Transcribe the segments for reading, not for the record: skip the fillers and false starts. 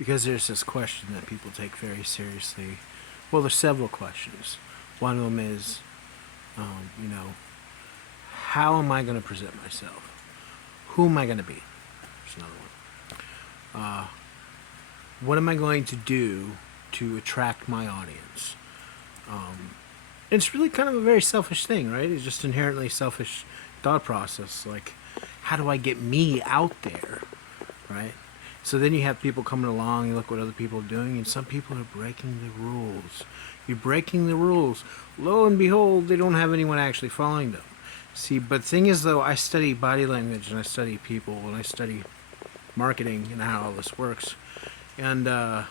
because there's this question that people take very seriously. Well, there's several questions. One of them is, you know, how am I going to present myself? Who am I going to be? There's another one. What am I going to do to attract my audience? It's really kind of a very selfish thing, right? It's just inherently selfish thought process. Like, how do I get me out there, right? So then you have people coming along, you look what other people are doing, and some people are breaking the rules. You're breaking the rules. Lo and behold, they don't have anyone actually following them. See, but the thing is, though, I study body language, and I study people, and I study marketing and how all this works. And the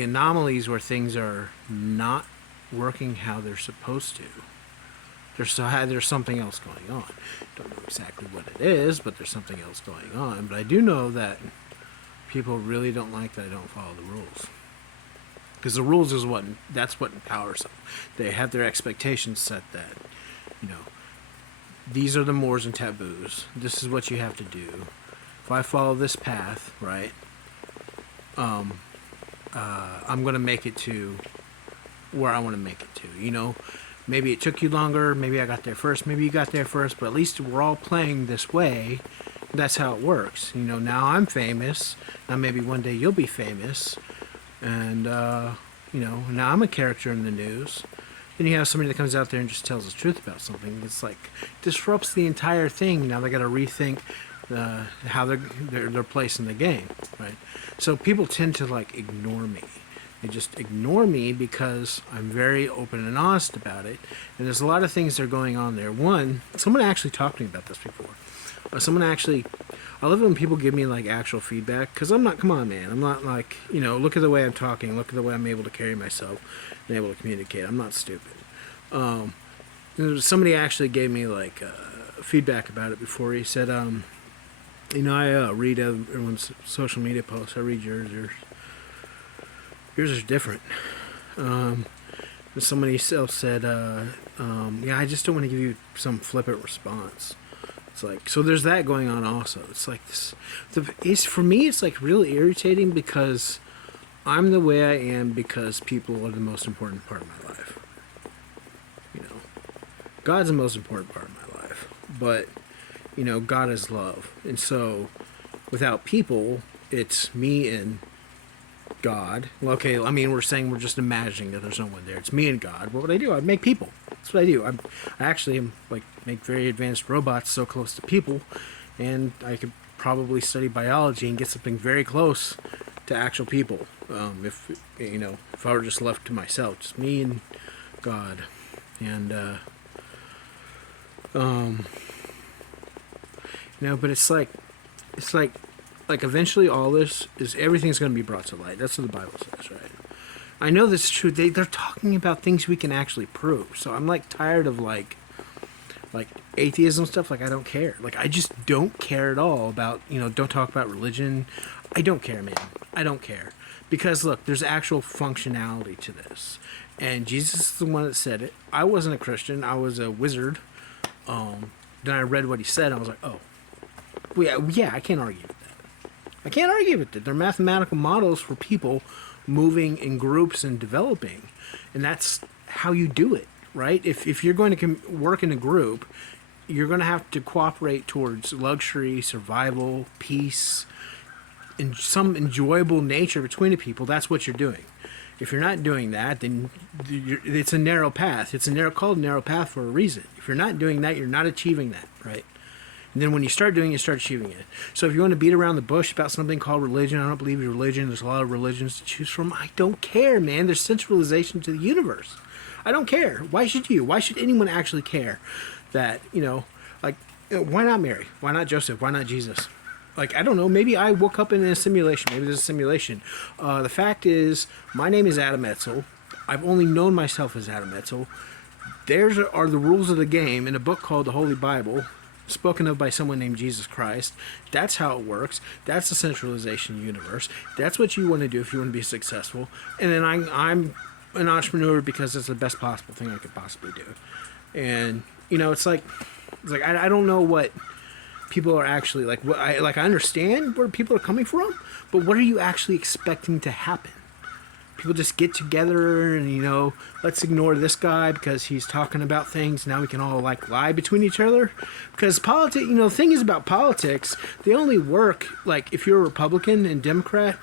anomalies where things are not working how they're supposed to. There's something else going on. Don't know exactly what it is, but there's something else going on. But I do know that people really don't like that I don't follow the rules. Because the rules is that's what empowers them. They have their expectations set that, you know, these are the mores and taboos. This is what you have to do. If I follow this path, right, I'm going to make it to where I want to make it to, you know. Maybe it took you longer, maybe I got there first, maybe you got there first, but at least we're all playing this way. That's how it works. You know, now I'm famous, now maybe one day you'll be famous, and, you know, now I'm a character in the news. Then you have somebody that comes out there and just tells the truth about something. It's like, disrupts the entire thing. Now they got to rethink how their place in the game, right? So people tend to, like, ignore me. They just ignore me because I'm very open and honest about it. And there's a lot of things that are going on there. One, someone actually talked to me about this before. I love it when people give me, like, actual feedback. Because I'm not, come on, man. I'm not like, you know, look at the way I'm talking. Look at the way I'm able to carry myself and able to communicate. I'm not stupid. Somebody actually gave me, like, feedback about it before. He said, you know, I read everyone's social media posts. I read yours. Yours is different. Somebody else said, yeah, I just don't want to give you some flippant response. It's like, so there's that going on also. It's like this. For me, it's like really irritating because I'm the way I am because people are the most important part of my life. You know, God's the most important part of my life. But, you know, God is love. And so without people, it's me and God. Well, okay, I mean, we're just imagining that there's no one there. It's me and God. What would I do? I'd make people. That's what I do. I actually am, like, make very advanced robots so close to people, and I could probably study biology and get something very close to actual people. If you know, if I were just left to myself, just me and God, and you know, but it's like eventually all this is everything's going to be brought to light. That's what the Bible says, right? I know this is true. They're talking about things we can actually prove. So I'm, like, tired of like atheism stuff. Like, I don't care. Like, I just don't care at all about, you know, don't talk about religion. I don't care, man. I don't care. Because look, there's actual functionality to this. And Jesus is the one that said it. I wasn't a Christian. I was a wizard. Then I read what he said. And I was like, oh, well, yeah, I can't argue with that. I can't argue with it. They're mathematical models for people moving in groups and developing. And that's how you do it, right? If you're going to work in a group, you're going to have to cooperate towards luxury, survival, peace, and some enjoyable nature between the people. That's what you're doing. If you're not doing that, then it's a narrow path. It's called a narrow path for a reason. If you're not doing that, you're not achieving that, right? And then when you start doing it, you start achieving it. So if you want to beat around the bush about something called religion, I don't believe in religion. There's a lot of religions to choose from. I don't care, man. There's centralization to the universe. I don't care. Why should you? Why should anyone actually care that, you know, like, why not Mary? Why not Joseph? Why not Jesus? Like, I don't know. Maybe I woke up in a simulation. Maybe there's a simulation. The fact is, my name is Adam Edsall. I've only known myself as Adam Edsall. There's are the rules of the game in a book called the Holy Bible, spoken of by someone named Jesus Christ. That's how it works. That's the centralization universe. That's what you want to do if you want to be successful. And then I'm an entrepreneur because it's the best possible thing I could possibly do. And, you know, it's like I don't know what people are actually like, I understand where people are coming from, but what are you actually expecting to happen? People just get together and, you know, let's ignore this guy because he's talking about things. Now we can all like lie between each other. Because politics, you know, the thing is about politics, they only work like if you're a Republican and Democrat.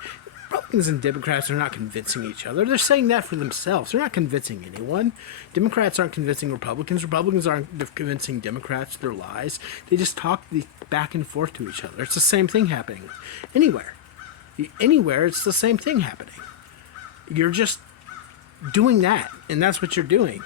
Republicans and Democrats are not convincing each other. They're saying that for themselves. They're not convincing anyone. Democrats aren't convincing Republicans. Republicans aren't convincing Democrats their lies. They just talk back and forth to each other. It's the same thing happening anywhere. Anywhere, it's the same thing happening. You're just doing that, and that's what you're doing.